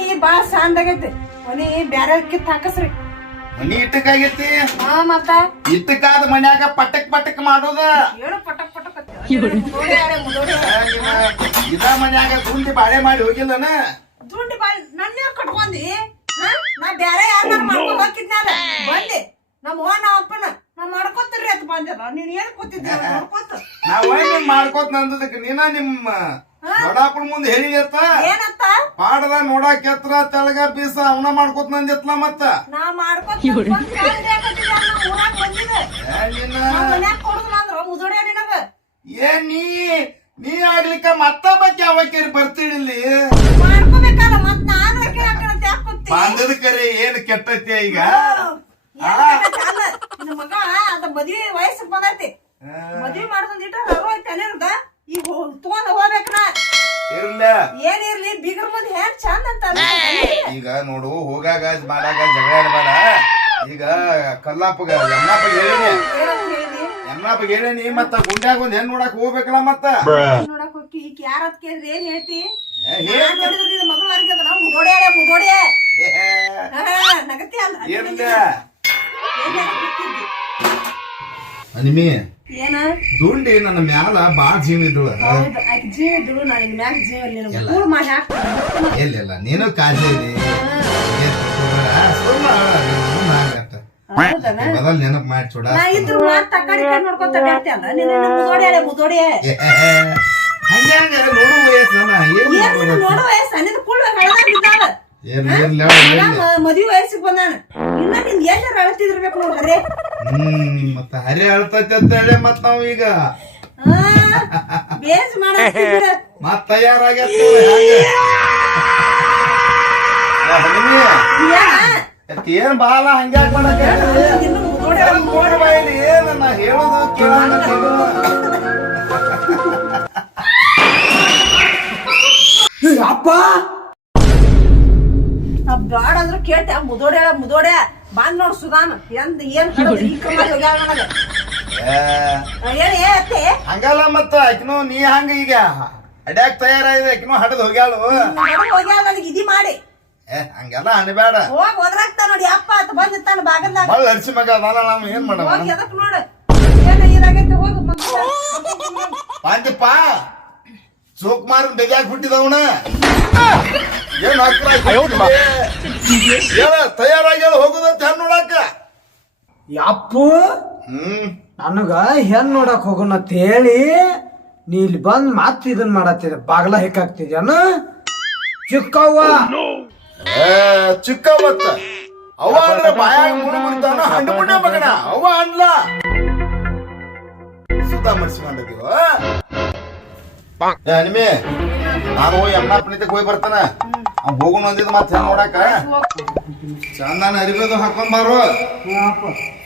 ಚಂದ ಆಗೈತಿ ಮನಿ ಬ್ಯಾರೆ ಕಿತ್ ಹಾಕಸ್ರಿ ಮನಿ ಇಟ್ಟಕ್ಕಾಗೈತಿ? ಹಾ ಮತ್ತ? ಇಟ್ಟಕ್ಕಾದ ಮನ್ಯಾಗ ಪಟಕ್ ಪಟಕ್ ಮಾಡೋದ. ಹೇಳು ಪಟಕ್ ಪಟಕ್ ಇದ ಮನ್ಯಾಗ ಗುಂಡಿ ಬಾಳೆ ಮಾಡಿ ಹೋಗಿಲ್ಲನ? ದುಡ್ಡು ಬಾಳ್ ನನ್ನ ಕಟ್ಕೊಂಡಿ? ಹಾ? ನಾ ಬ್ಯಾರೆ ಯಾರನ್ನ ಮಾಡ್ಕೊಂಡ್ ಹೋಗಿದ್ನಾರ ಬಂದೆ. ನಮ್ಮ ಅವ್ವ ನಮ್ಮ ಅಪ್ಪನ ನಾ ಮಾಡ್ಕೊತೀರಿ ಅಂತ ಬಂದಿರ ನೀನ್ ಏನ್ ಕೂತಿದ್ದೆ? ಮಾಡ್ಕೊತ ನಾವ್ ನೀನ್ ಮಾಡ್ಕೋತ ನಂದದಕ್ಕೆ ನೀನ ನಿಮ್ಮ ದೊಡ್ಡಪ್ಪನ ಮುಂದೆ ಹೇಳಿದತ್ತ ಏನಂತ ಪಾಡದ ನೋಡಾಕ ಎತ್ರ ತೆಳಗ ಬೀಸ ಅವನ ಮಾಡ್ಕೋತ ನಂದಿತ್ಲ ಮತ್ತ? ನಾ ಮಾಡ್ಕೊತ. ಏ ನಾ ನೀ ನೀ ಆಗ್ಲಿಕ್ಕ ಮತ್ತ ಬಗ್ಗೆ ಅವಕೇರಿ ಬರ್ತೀಳಿ? ಬಾಂಧದ ಕರೆ ಏನ್ ಕೆಟ್ಟೈತಿ ಈಗ? ಮಗ ಅದ ಮದ್ವಿ ವಯಸ್ಸು ಬಂದೈತಿ. ಮದ್ವಿ ಮಾಡ್ದಂದ್ ಇಟ್ಟ ರಗು ಐತೆ ಅನಿರ್ದ ಈಗ ಹೋ- ತಗೊಂಡ್ ಹೋಗ್ಬೇಕ ನಾ ಇರ್ಲ ಏನಿರ್ಲಿ ಬೀಗರ್ ಮಂದಿ ಹೆಂಗ್ ಚಂದ ಅಂತ ಈಗ ನೋಡು ಹೋಗಾಗ ಮಾಡಾಗ ಜಗಳ ಆಡ್ಬೇಡ. ಈಗ ಕಲ್ಲಾಪಗ ಯಮ್ನಾಪಗ ಹೇಳಿನಿ? ಯಮ್ನಾಪಗ ಹೇಳಿನಿ ಮತ್ತ ಗುಂಡ್ಯಾಗ ಒಂದ್ ಹೆಣ್ ನೋಡಕ್ ಹೋಗ್ಬೇಕಲ್ಲ ಮತ್ತ? ನೋಡಕ್ ಹೋಗಿ ಈಗ ಯಾರತ್ ಕೇಳಿದ್ರೆ ಏನ್ ಹೇಳ್ತಿ? ಮಗಳು ಅರ್ಗ್ಯದ ನಾವು ಏ, ಹಾ, ನಗತಿ ಅಲ್ಲ ಇರ್ಲ. ಏನ್ ಹೇಳಕ್ ಬಿಟ್ಟಿದ್ದಿ? ಅನಿಮಿ ಏನ? ದುಂಡಿ ನನ್ನ ಮ್ಯಾಲ ಬಾಳ ಜೀವ ಇದ್ದಳು. ಜೀವ ಇದ್ರು ಮ್ಯಾಗ ಜೀವ ನಿನಗೆ ಕೂಳ್ ಮಾಡಿ ಹಾಕ್ತೀನಿ ಇಲ್ಲ ಇಲ್ಲ ನೀನು ಕಾಜಿ ಇದೆ ಹೌದನ? ಬದಲ್ ನೆನಪ್ ಮಾಡಿ ಚೂಡ. ನಾ ಇದ್ರು ಮಾತ್ ತಕ್ಕಡಿ ಕಣ್ಣು ನೋಡ್ಕೊಂತ ನಿನ್ನ ಮುದೋಡಿ ಹಂಗ್ಯಾಂಗ ನೋಡು ಏನ್ ನೋಡು ವಯಸ್ಸ? ಮದ್ವಿ ವಯಸ್ಸಿಗೆ ಬಂದಾನ. ಇನ್ನ ನಿನ್ ಎಲ್ಲಾರ ಅಳತಿದಿರ್ಬೇಕು ನೋಡ್ರಿ ಹ್ಮ್ ಮತ್ತ ಹರಿ ಅಳ್ತೈತೆ ಅಂತ ಹೇಳಿ ಮತ್ ನಾವ್ ಈಗ. ಬೇಸ್ ಮಾಡ ಮತ್ ತಯಾರಾಗ್ಯಾರ ಏನ್ ಬಾಳ ಹಂಗ್ಯಾಕ್ ಮಾಡಕ ಏನ್ ನಾ? ಹೇಳುದು ನೀನು. ಅಪ್ಪ! ಬ್ಯಾಡ ಅಂದ್ರ ಕೇಳ್ತೆ ಬಂದ್ ನೋಡ್ ಸುಧಾನ್ ಎಂದ್ ಏನ್ ಈ ಕಮಾರಿ ನನಗ. ಹಂಗಲ್ಲ ಮತ್ತ ಆಕಿನೂ ನೀ ಹಂಗ ಈಗ. ಅಡ್ಯಾಕ್ ತಯಾರಾಗಿದೆ ಆಕಿನೂ ಹಡದ್ ಹೋಗ್ಯಾಳು. ಇದಿ ಮಾಡಿ. ಏ ಹಂಗೆಲ್ಲ ಅನ್ಬೇಡ ಹೋಗ್ ಒದ್ರಾಗ್ತಾ ನೋಡಿ ಅಪ್ಪ ಅಂತ ಬಂದಿರ್ತಾನ ಬಾಗಲ್ದಾಗ. ಮಳ್ಳ ಹರಿಸಿ ಮಗ ಅದಾನ ನಾವ್ ಏನ್ ಮಾಡವ? ಹೋಗಿ ಎದಕ್ ನೋಡು. ಏನ ಇದಾಗೈತೆ ಹೋಗು ಪಾಂತಿಪ್ಪ ಸುಕುಮಾರನ್ ಬೆದ್ಯಾಗ ಹುಟ್ಟಿದವನ? ಏನ್ ಹಾಕ್ರ ಹೇಳ ತಯಾರಾಗ್ಯಾಳ ಹೋಗುದಂತ ಹೆಣ್ ನೋಡಾಕ. ಯಪ್ಪು! ಹ್ಮ್. ನನಗ ಹೆಣ್ ನೋಡಕ್ ಹೋಗೋಣ ಅಂತ ಹೇಳಿ ನೀ ಇಲ್ಲಿ ಬಂದ್ ಮತ್ ಇದನ್ ಮಾಡತ್ತಿದ ಬಾಗ್ಲ ಹೆಕ್ಕಾಗ್ತಿದ್ಯಾನ ಚಿಕ್ಕವ್ವ. ಏ ಚಿಕ್ಕ ಮತ್ತ ಅವ ಅಂದ್ರೆ ಬಾಯಾಗ ಮುಳು ಮುಳಿತಾನ ಹಣ್ಣು ಮುಣ್ಣ ಮಗನ. ಅವ ಅನ್ಲ. ಸುತ್ತ ಮರ್ಸ್ಕೊಂಡಿದೀವ ಏ ನಿಮಿ ನಾನು ಯಮ್ನಾ ಪ್ರೀತಿಗೆ ಹೋಗಿ ಬರ್ತಾನ. ಅವ್ನ್ ಹೋಗೋಣ ಅಂದಿದ್ ಮತ್ತೆ ಹೆಂಗ್ ನೋಡಾಕ. ಚಂದನ ಅರಿಬೇಕು ಹಾಕೊಂಡ್ ಬಾರು.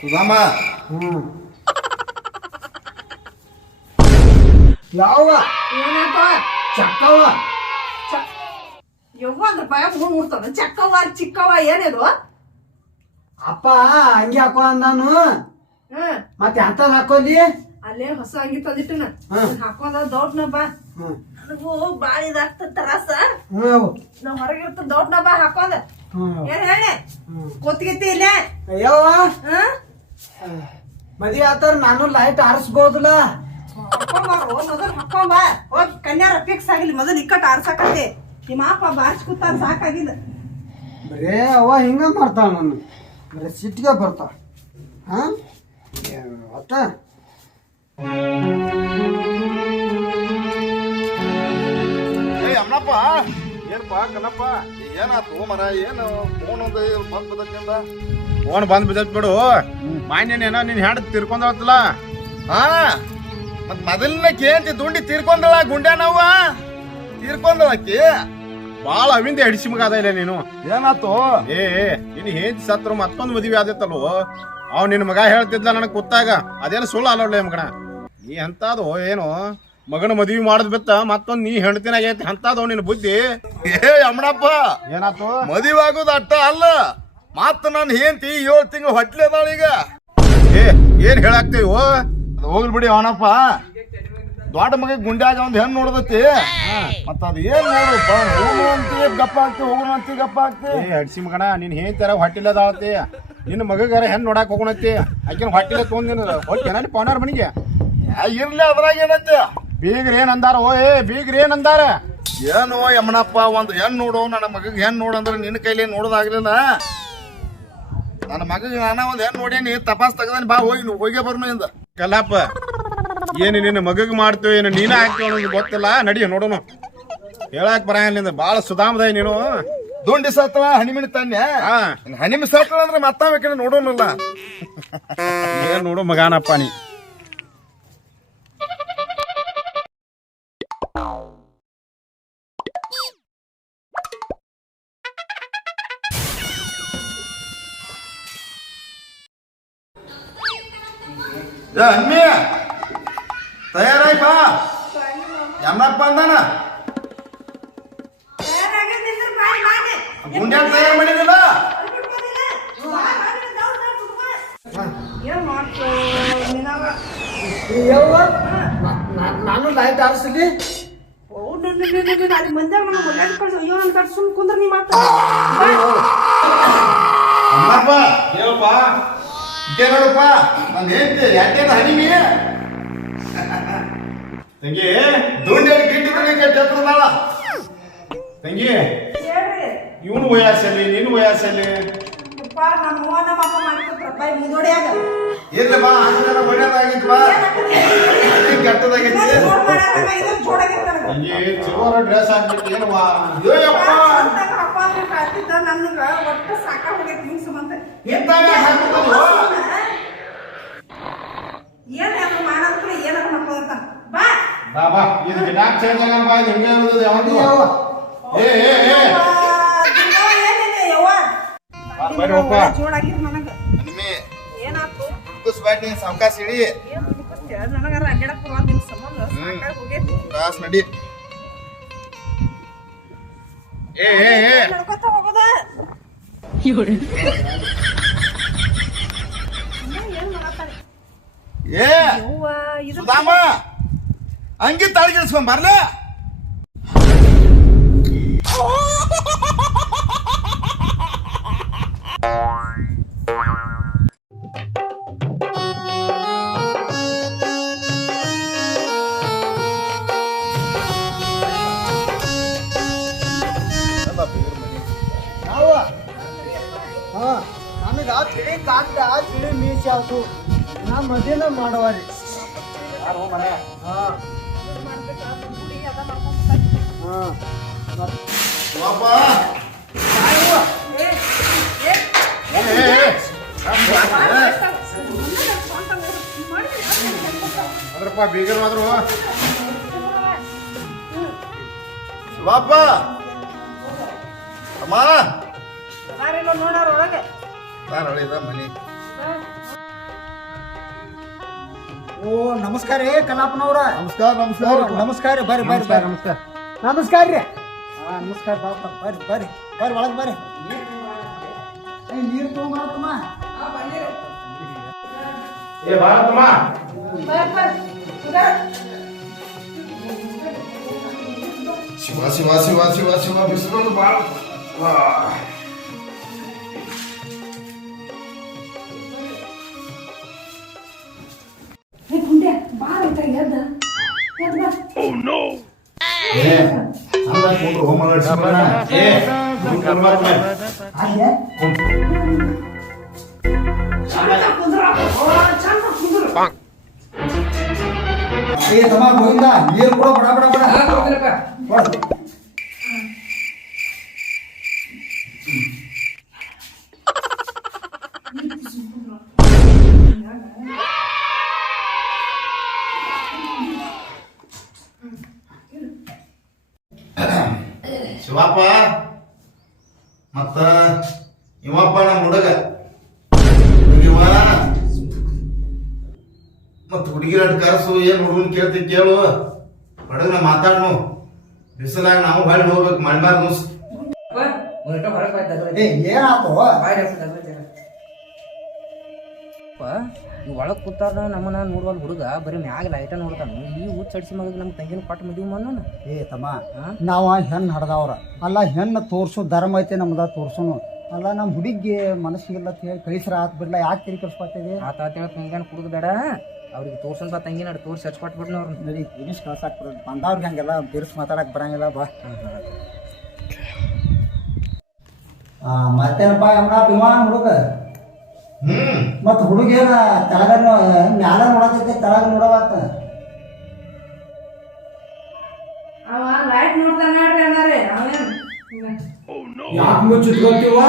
ಸುಧಾಮ. ಹ್ಮ್. ಯಾವ ಏನಪ್ಪ ಯವ್ವ ಅಂದ್ರೆ ಭಯ ಏನಿದು ಅಪ್ಪ ಹಾಕೋ ಅಂದಾನು ಹ್ಮ್ ಮತ್ತೆ ಹಾಕೋಲಿ ಅಲ್ಲೇ ಹೊಸ ಅಂಗಿ ತಂದಿಟ್ಟನ ಹ್ಮ್. ಹಾಕೋದ ದೌಡ್ನ ಬಾ ಹ್ಮ್ ನನಗೂ ಬಾಳ ಇದಾಗ್ತದ ತರಾಸ ಹ್ಮ್ ನಾ ಹೊರಗಿರ್ತ ದೌಡ್ನ ಬಾ ಹಾಕೋದ ಹ್ಮ್ ಏನ್ ಹೇಳಿ ಹ್ಮ್ ಕೂತ್ಗಿತ್ತಿ ಇಲ್ಲೇ ಅಯ್ಯವ್ವ ಹ್ಮ್ ಮದ್ವೆ ಆತರ ನಾನು ಲೈಟ್ ಆರಿಸ್ಬೋದಲ್ಲ ಹಾಕೊಂಬಾರು ಮೊದಲು ಬಾ ಹೋಗಿ ಕನ್ಯಾರ ಫಿಕ್ಸ್ ಆಗಿಲ್ಲ ಮೊದಲು ಇಕ್ಕಟ್ಟು ಆರ್ಸಕತ್ತೆ ನಿಮ್ಮ ಅಪ್ಪ ಬಾರ್ಸ್ ಕೂತಾರ ಸಾಕಾಗಿಲ್ಲ ಬರೇ ಅವ ಹಿಂಗ ಮಾಡ್ತಾಳ ನನ್ನ. ಬರೇ ಸಿಟ್ಟಿಗೆ ಬರ್ತಾಳ. ಹಾ? ಏ, ಅಮ್ಮನಪ್ಪ ಏನಪ್ಪ ಕಣಪ್ಪ ಏನಾತು ಮರ ಏನು ಫೋನ್ ಒಂದು ಬಂದ್ ಬಿದ್ದ ಫೋನ್ ಬಂದ್ ಬಿದ್ದತ್ ಬಿಡು. ಮಾನ್ಯನೇನೋ ನೀನ್ ಹೆಂಡ್ ಹೋಗ್ತಲ್ಲ? ಹಾ? ಮತ್ ಮೊದಲನೇ ಕೇಂತಿ ದುಂಡಿ ತೀರ್ಕೊಂಡಳ ಗುಂಡ್ಯಾನವ್ವ? ತೀರ್ಕೊಂಡಳಕ್ಕಿ ಬಾಳ ಅವಿಂದ ಹಿಡಿಸಿ ಮಗ ಅದ ಇಲ್ಲ ನೀನು. ಏನಾತು ಏ ನಿನ್ ಹೇಂತಿ ಸತ್ರ ಮತ್ತೊಂದು ಮದುವೆ ಆದಿತ್ತಲ್ವ ಅವ್ ನಿನ್ ಮಗ ಹೇಳ್ತಿದ್ಲ ನನಗ್ ಕೂತಾಗ ಅದೇನು ಸುಳ್ಳು ಅಲ್ಲ ಮಗಣ ನೀ ಎಂತಾದು ಏನು? ಮಗನ ಮದುವೆ ಮಾಡದ್ ಬಿತ್ತ ಮತ್ತೊಂದ್ ನೀ ಐತಿ ಅಂತದೋ ನಿನ್ ಬುದ್ಧಿ? ಏ ಅಮ್ಮನಪ್ಪ ಏನಾತು ಮದುವೆ ಆಗೋದು ಅಟ್ಟ ಅಲ್ಲ. ಮತ್ತ ನಾನು ಹೇಂತಿ ಏಳು ತಿಂಗಳು ಹೊಟ್ಲೆ ಈಗ. ಏ ಏನ್ ಹೇಳಾಕ್ತೀವೋ? ಹೋಗ್ಲಿ ಬಿಡಿ ಅವನಪ್ಪ. ದೊಡ್ಡ ಮಗ ಗುಂಡ್ಯಾಗ ಒಂದು ಹೆಣ್ಣು ನೋಡದತಿ. ಮತ್ತ ಅದ ಏನ್ ನೋಡು ಹೋಗು ಅಂತಿ ಗಪ್ಪ ಆಗ್ತಿ ಹೋಗೋಣ ಅಂತಿ ಗಪ್ಪ ಆಗ್ತಿ. ಹಡ್ಸಿ ಮಗಣ ನೀನ್ ಹೇಳ್ತಾರ ಹೊಟ್ಟಿಲ್ಲದಾಳತಿ ನಿನ್ನ ಮಗಗಾರ ಹೆಣ್ಣು ನೋಡಕ್ ಹೋಗೋಣತಿ ಆಕಿನ ಹೊಟ್ಟಿಲ್ಲ ತೊಗೊಂದಿನ ಹೊಟ್ಟಿ ನಾನು ಪೌಂಡರ್ ಮನಿಗೆ? ಇರ್ಲಿ ಅದ್ರಾಗ ಏನೈತಿ? ಬೀಗ್ರ ಏನ್ ಅಂದಾರ ಓ ಏ ಬೀಗ್ರ ಏನ್ ಅಂದಾರ? ಏನು ಯಮ್ಮನಪ್ಪ ಒಂದ್ ಹೆಣ್ಣು ನೋಡು ನನ್ನ ಮಗಗ್ ಹೆಣ್ಣು ನೋಡು ಅಂದ್ರೆ ನಿನ್ನ ಕೈಲಿ ನೋಡೋದಾಗ್ಲಿಲ್ಲ. ನನ್ನ ಮಗಗ್ ನಾನ ಒಂದ್ ಹೆಣ್ಣು ನೋಡೇನಿ ತಪಾಸ್ ತಗದನ ಬಾ ಹೋಗಿ ಹೋಗೇ ಬರ್ನು ಇಂದ. ಕಲಾಪ. ಏನು ನಿನ್ನ ಮಗಗೆ ಮಾಡ್ತೀವಿ ಏನು ನೀನ ಹಾಕ್ತೀವಿ ಗೊತ್ತಿಲ್ಲ. ನಡಿ ನೋಡೋಣ ಹೇಳಕ್ ಬರಂಗಿಲ್ಲ ಭಾಳ ಸುಧಾಮದ ನೀನು. ದುಂಡಿ ಸತ್ತಳ ಹಣಿಮಿಣಿ ತನ್ಯ. ಹಾ. ಹಣಿಮಿ ಸತ್ತಳ ಅಂದ್ರೆ ಮತ್ತ ನೋಡೋನಲ್ಲ. ಏನ್ ನೋಡು ಮಗಾನಪ್ಪ ನೀ. ಏ ಹಮ್ಮಿ ತಯಾರಾಯ್ ಬಾ ಯಮನಪ್ಪ ಅಂದಾನ ಗುಂಡ್ಯಾಗ ತಯಾರು ಮಾಡಿದಿಲ್ಲ ನಾನು ಲೈಟ್ ಆರಿಸ್ಲಿ ಸುಮ್ ಕುಂದ್ರ ನೀ ಮಾತಾ ಹೇಳಪ್ಪ ಇದೇ ನನ್ನ ಹೆಂಡತಿ ಯಾಕೆ ಹನಿಮಿ ತಂಗಿ ದುಂಡಿ ಬಿಡಿ ಕೆಟ್ಟದಾಳ ತಂಗಿ ಇವನು ವಯಸ್ಸಲ್ಲಿ ನಿನ್ನ ವಯಸ್ಸಲ್ಲಿ? ಯಪ್ಪ ನಮ್ಮ ಅವ್ವ ಅಪ್ಪ ಮಾಡ್ಕೊತಾರ ಬಾಯ್ ಮುಂದೋಡ್ಯಾಗ ಇರ್ಲಿ ಬಾ ಹಂಗಾರ ಒಳ್ಳೇದಾಗಿತ್ತು ಬಾ. ತಂಗಿ ಚೋರ ಡ್ರೆಸ್ ಹಾಕ್ಬಿಟ್ಟು ಕಾಯ್ತಿದ್ದ ನನಗ ಒಟ್ಟು ಸಂಬಂಧ ಇಂಥವ್ ಯಾಕ್ ಹಾಕ್ಬಿಟ್ಟವ್ರು? ಏನ್ ಯಾರು ಮಾಡೋದ್ರ ಏನಾರ ಮಾಡ್ಕೋದಂತ ಬಾ ಬಾ. ಇದು ಗಿಟಾಕ್ ಚೇಂಜ್ ಆಗಲ್ಲ ಬಾ ಇದು ಹಿಂಗೆ ಇರೋದು ಯಾವತ್ತು? ಏ ಏ ಏ. ಬರ್ರಿ ಹೋಗ್ಪ. ಇಡಿ? ನನಗಾರ ನಿನ್ ಸಂಬಂಧ. ಸಾಕಾಗ್ ಹೋಗೈತಿ ಕಾಸ್ ನಡಿ. ಏ ಏ ಏ. ನಡ್ಕೊತ ಹೋಗೋದ? ಏ ಸುಧಾಮ. ಹಂಗೆ ತಾಳ್ಗಿಳಿಸ್ಕೊಂಡ್ ಬರ್ಲ ಯಾವ ಹಾ ನನಗ ತಿಳಿ ಕಾಂತ ತಿಳಿ ಮೀಸಿ ಆತು ನಾ ಮದಿನ ಮಾಡವಾರಿ ಹಾ ಹಾ ಪಾಪ ಏ, ಏ, ಏ ಏ ಏ ಅದ್ರಪ್ಪ ಬೀಗರ್ ಹೋದ್ರು ಪಾಪ ಅಮ್ಮ. ಮನಿ. ಓ ನಮಸ್ಕಾರ ರೀ ಕಲಾಪನವ್ರ. ನಮಸ್ಕಾರ ನಮಸ್ಕಾರ. ನಮಸ್ಕಾರ ಬರ್ರಿ ಬರ್ರಿ ಬರ್ರಿ. ನಮಸ್ಕಾರ. ನಮಸ್ಕಾರ ರೀ ಹಾ ನಮಸ್ಕಾರ ಬಾಪ ಬರ್ರಿ ಬರ್ರಿ ಬರ್ರಿ ಒಳಗೆ ಬರ್ರಿ ಏ ನೀರು ತಗೊಂಬರತ್ತಮ್ಮ ಏ ಭಾರತಮ್ಮ ಶಿವ ಶಿವ ಶಿವ ಶಿವ ಶಿವ ಬಿಸಿಲು ಬಾಳ ಚಂದ ಕುಂಡ್ರು ಹೋಮ ನಡೆಸ್ಬಿಡಣ. ಏ ನಿನ್ ಕರ್ಮಾತ್ಮ. ಅಲ್ಲೇ ಏ ತಮ್ಮ ಗೋವಿಂದ ನೀರು ಕೊಡ ಬಡ ಬಡ ಬಡ ಕೊಡು. ಶಿವಪ್ಪ ಮತ್ತ ಇವಪ್ಪ ನಮ್ಮ ಹುಡುಗ. ಇವ ಮತ್ತ ಹುಡುಗಿರ ಕರ್ಸು ಏನ್ ಹುಡುಗನ್ ಕೇಳ್ತಿ ಕೇಳು. ಹುಡುಗನ ಮಾತಾಡ್ನು. ಬಿಸಿಲಾಗ ನಾವು ಬಾಳಿ ಹೋಗ್ಬೇಕು ಮಾಡ್ಬಾರ್ದು ಏ ಏನಾತು? ಈ ಒಳಗ್ ಕೂತಾರ ನಮ್ಮನ್ನ ನೋಡುವಲ್ ಹುಡುಗ ಬರೀ ಮ್ಯಾಗ ಲೈಟ ನೋಡ್ತಾನ. ಈ ಊದ್ ಚಡ್ಸಿ ಮಗ ನಮ್ಮ ತಂಗಿನ ಕೊಟ್ಟು ಮದುವೆ ಮಾಡೋಣ? ಏ ತಮ್ಮ ನಾವು ಹೆಣ್ಣು ಹಡ್ದವ್ರ. ಅಲ್ಲ ಹೆಣ್ಣು ತೋರ್ಸು ಧರ್ಮ ಐತೆ ನಮ್ದ ತೋರ್ಸುನು. ಅಲ್ಲ ನಮ್ಮ ಹುಡುಗಿ ಮನಸ್ಸಿಗೆಲ್ಲ ಅಂತ ಹೇಳಿ ಕಳಿಸ್ರ ಆತ್ ಬಿಡ್ಲ ಯಾಕೆ ತಿರಿ ಕಳ್ಸ್ಕೊತೀವಿ ಆತ ಆತ ಹೇಳಕ್ ಹಿಂಗೇನು ಕುಡುದು ಬೇಡ. ಅವ್ರಿಗೆ ತೋರ್ಸಂತ ತಂಗಿ ತೋರ್ಸಿ ತೋರ್ಸಿ ಹಚ್ಕೊಟ್ಬಿಡ್ನ ಅವ್ರನ್ನ ನಡಿ ಫಿನಿಶ್ ಕಳ್ಸಾಕ್ ಬರೋದು ಬಂದವ್ರಿಗೆ ಹಂಗೆಲ್ಲ ಬಿರ್ಸ್ ಮಾತಾಡಕ್ ಬರಂಗಿಲ್ಲ ಬಾ. ಮತ್ತೇನಪ್ಪ ಅಮ್ಮ ವಿಮಾನ ಹುಡುಗ? ಹ್ಮ್. ಹುಡುಗಿಯರ ತಳಗ ಮ್ಯಾಲ ನೋಡತೈತೆ ತಳಗ ನೋಡವತ್ತ. ಅವ ಲೈಟ್ ನೋಡ್ತಾನ ನೋಡ್ರಿ ಅಣ್ಣಾರೆ ಅವೇನ್? ಯಾಕೆ ಮುಚ್ಚಿಟ್ಕೊತೀವ?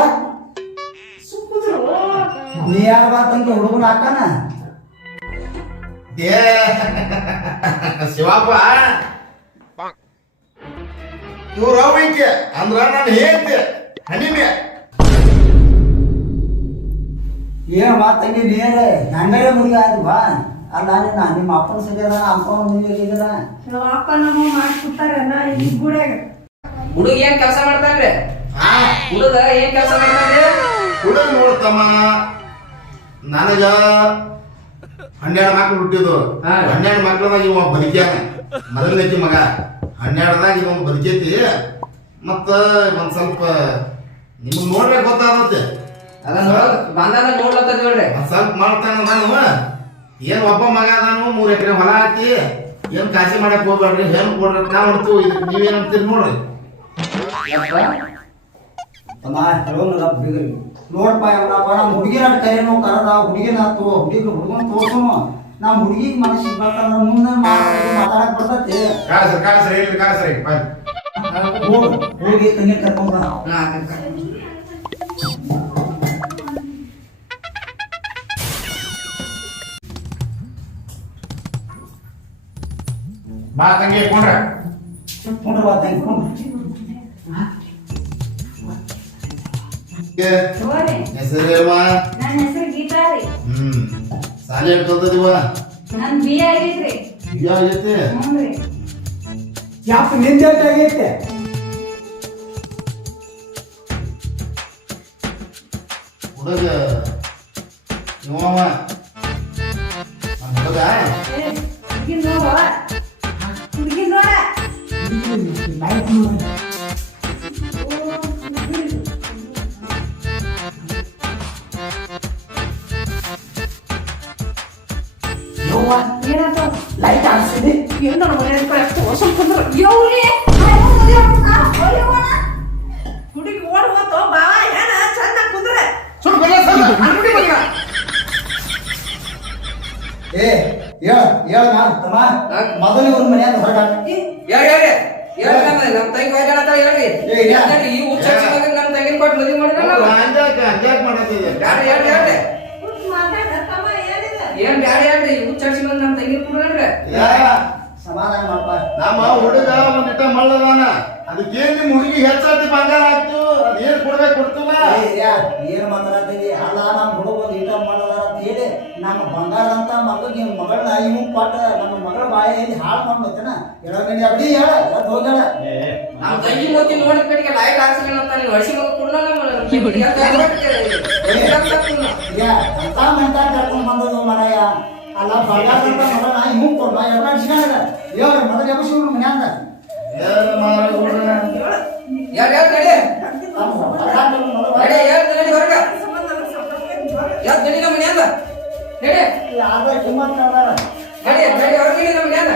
ನೀ ಯಾರ ಬಾತಂತ ಹುಡುಗನ ಹಾಕಾನ? ಏ ಶಿವಪ್ಪ. ಇವ್ರ ಅಂದ್ರ ನಾನು ಹೇಳ್ತೆ ಹನಿಮೆ ಏನ್ ಮಾತಂಗಿ ನೀರೇ ಹೆಂಗಡೆ ಮುಗಿ ಬಾ. ಅಲ್ಲ ನಿನ್ನ ನಿಮ್ಮ ಅಪ್ಪನ ಸರಿಯದ ಅಪ್ಪ ಮುಗಿ ಆಗಿದ್ರ ನಮ್ಮ ಅಪ್ಪ ನಮ್ಮ ಮಾಡ್ಕೊತಾರ ನಾ ಈ ಗುಡ್ಯಾಗ. ಹುಡುಗ ಏನ್ ಕೆಲಸ ಮಾಡ್ತಾನ್ರಿ? ಹುಡುಗ ಏನ್ ಕೆಲಸ ಮಾಡ್ತಾನ್ರಿ? ಹುಡುಗ ನೋಡ್ತಮ್ಮ ನನಗ ಹನ್ನೆರಡು ಮಕ್ಳು ಹುಟ್ಟಿದ್ರು. ಹಾ. ಹನ್ನೆರಡು ಮಕ್ಳದಾಗ ಇವ ಬದುಕ್ಯಾನ. ಮೊದಲನೇಕಿ ಮಗ. ಹನ್ನೆರಡದಾಗ ಇವ ಬದುಕೈತಿ. ಮತ್ತ ಒಂದ್ ಸ್ವಲ್ಪ ನಿಮ್ಗೆ ನೋಡ್ರೆ ಗೊತ್ತಾಗತ್ತೆ. ಬಂದಾಗ ನೋಡ್ಲತ್ತದ ನೋಡ್ರಿ. ಸ್ವಲ್ಪ ಮಾಡ್ತಾನ ನಾನು. ಏನ್ ಒಬ್ಬ ಮಗ ಅದಾನು ಮೂರ್ ಎಕರೆ ಹೊಲ ಹಾಕಿ ಏನ್ ಕಾಸಿ ಮಾಡಕ್ ಹೋಗ್ಬೇಡ್ರಿ ಹೆಣ್ ಕೊಡ್ರಿ ನಾವ್ ಹೊಡ್ತು ನೀವೇನ್ ಅಂತೀರಿ ನೋಡ್ರಿ. ತಮ್ಮ ಹೇಳೋಲ್ಲ ಹುಡುಗರಿಗೆ ನೋಡಪ್ಪ ಎಮ್ರಪ್ಪ ನಮ್ಮ ಹುಡುಗಿನ ಕರೆನೋ ಕರದ ಹುಡುಗಿನ ತೋ ಹುಡುಗಿ ಹುಡುಗನ ತೋರ್ಸುನು. ನಮ್ಮ ಹುಡುಗಿಗೆ ಮನಸ್ಸಿಗೆ ಬರ್ತಾರ ಮುಂದೆ ಮಾತಾಡಕ್ ಬರ್ತೈತಿ. ಹೋಗಿ ತಂಗಿ ಕರ್ಕೊಂಡ್ ಬಾ ತಂಗಿ ಕೊಂಡ್ರ. ಕುಂಡ್ರ ಬಾ ತಂಗಿ ಕುಂಡ್ರ ಹೆಸರೇವ ನನ್ನ ಹೆಸರು ಗೀತಾ ರೀ. ಹ್ಮ್. ಸಾಲಿ ನಾನು ಬಿ ಆಗೈತಿ? ಹ್ಞೂ ರೀ. ಯಾಕೆ ನಿಂದೆ ಆಗೈತೆ? ಹುಡುಗ. ಇವವ ನಮ್ ಹುಡುಗ? ಲೈಟ್ ನೋಡಿ ಯವ್ವ ಏನಾಯ್ತು ಲೈಟ್ ಹಾಕ್ಸಿದಿ ಏನು ನನ್ನ ಮನೆ ಎಷ್ಟು ಸ್ವಲ್ಪ ಅಂದ್ರೆ ಯವ್ರಿ ಹುಡುಗಿ ಓಡ್ ಹೋತು ಬಾವ ಏನ ಚಂದ ಕುಂದ್ರೆ ಸುಮ್ ಬಲ್ಲ ಸಲ್ಲ ಅಂಗಡಿ ಬಂದ ಏ ಹೇಳ ಹೇಳ ನಾನು ತಮ್ಮ ಮೊದಲು ಇವ್ರ ಮನ್ಯಾಗ ಹೊರಗಾಕ ಹೇಳ್ರಿ ಹೇಳಿ ಹೇಳಿ. ನಮ್ಮ ನಮ್ಮ ತಂಗಿ ಹೋಗ್ಯಾಳತ್ತಾಳ ಈ ನಮ್ಮ ತಂಗಿನ ಕೊಟ್ಟು ಮದುವೆ ಮಾಡಿದ್ರಲ್ಲ ಹೇಳ್ರಿ ಹೇಳಿ ಏನ್ ಬ್ಯಾಡ ಹೇಳ್ರಿ. ನಮ್ಮ ತಂಗಿನ ಕೊಡ್ರಿ ಸಮಾಧಾನ ಮಾಡಪ್ಪ ನಮ್ಮ ಹುಡುಗ ಒಂದ್ ಇಟ್ಟ ಮಳ್ಳದಾನ ಅದಕ್ಕೇನ್ ನಿಮ್ ಹುಡುಗಿ ಹೆಚ್ಚಾತಿ ಬಂಗಾರ ಆಯ್ತು ಅದೇನ್ ಕೊಡ್ಬೇಕು ಕೊಡ್ತಲ್ಲ? ಏನ್ ಮಾತಾಡ್ತೀನಿ ಅಲ್ಲ ನಮ್ಮ ಹುಡುಗ ಒಂದು ಇಟ್ಟ ಹೇಳಿ ನಮ್ಮ ಬಂಗಾರ ಅಂತ ಮಗಳಿಗೆ ಮಗಳನ್ನ ಇವ್ ಕೊಟ್ಟ ನಮ್ಮ ಮಗಳ ಬಾಯಲ್ಲಿ ಹಾಳು ಮಾಡ್ಬೇಕನ ಹೇಳಗಣಿ ಅಡಿ ಹೇಳ ಎದ್ದು ಹೋಗ್ಯಾಳ. ನಮ್ಮ ತಂಗಿ ಮೋತಿ ನೋಡಿ ಕಡೆಗೆ ಲೈಟ್ ಹಾಕ್ಸಲಿಲ್ಲ ಅಂತ ನೀನು ಹಸಿ ಮಗ ಕೊಡ್ಲ ನಮ್ಮ ಯಾ ಅಂತ ಕರ್ಕೊಂಡು ಮಾರಾಯ ಬಂದದು ಮರಯ್ಯ ಅಲ್ಲ ಬಂಗಾರ ಅಂತ ಮಗಳನ್ನ ಇವ್ ಕೊಡ್ಬ ಎಲ್ಲ ಸಿಗಲ್ಲ ಹೇಳ್ರಿ ಮೊದಲು ಎಬ್ಸಿ ಇವ್ರ ಮನ್ಯಾಂದ? ಯಾರು ಯಾರು ನಡಿ ಯಾರು ನಡಿ ಹೊರಗ ಯಾರು ನಡಿ ನಮ್ಮ ಮನ್ಯಾಂದ ಹೇಳಿ. ಯಾವ್ದಾರ ಕಿಮ್ಮತ್ ಅದಾರ. ಹೇಳಿ ಹೇಳಿ ಅವ್ರಿಗೆ ನಮ್ಗೆ ಏನು?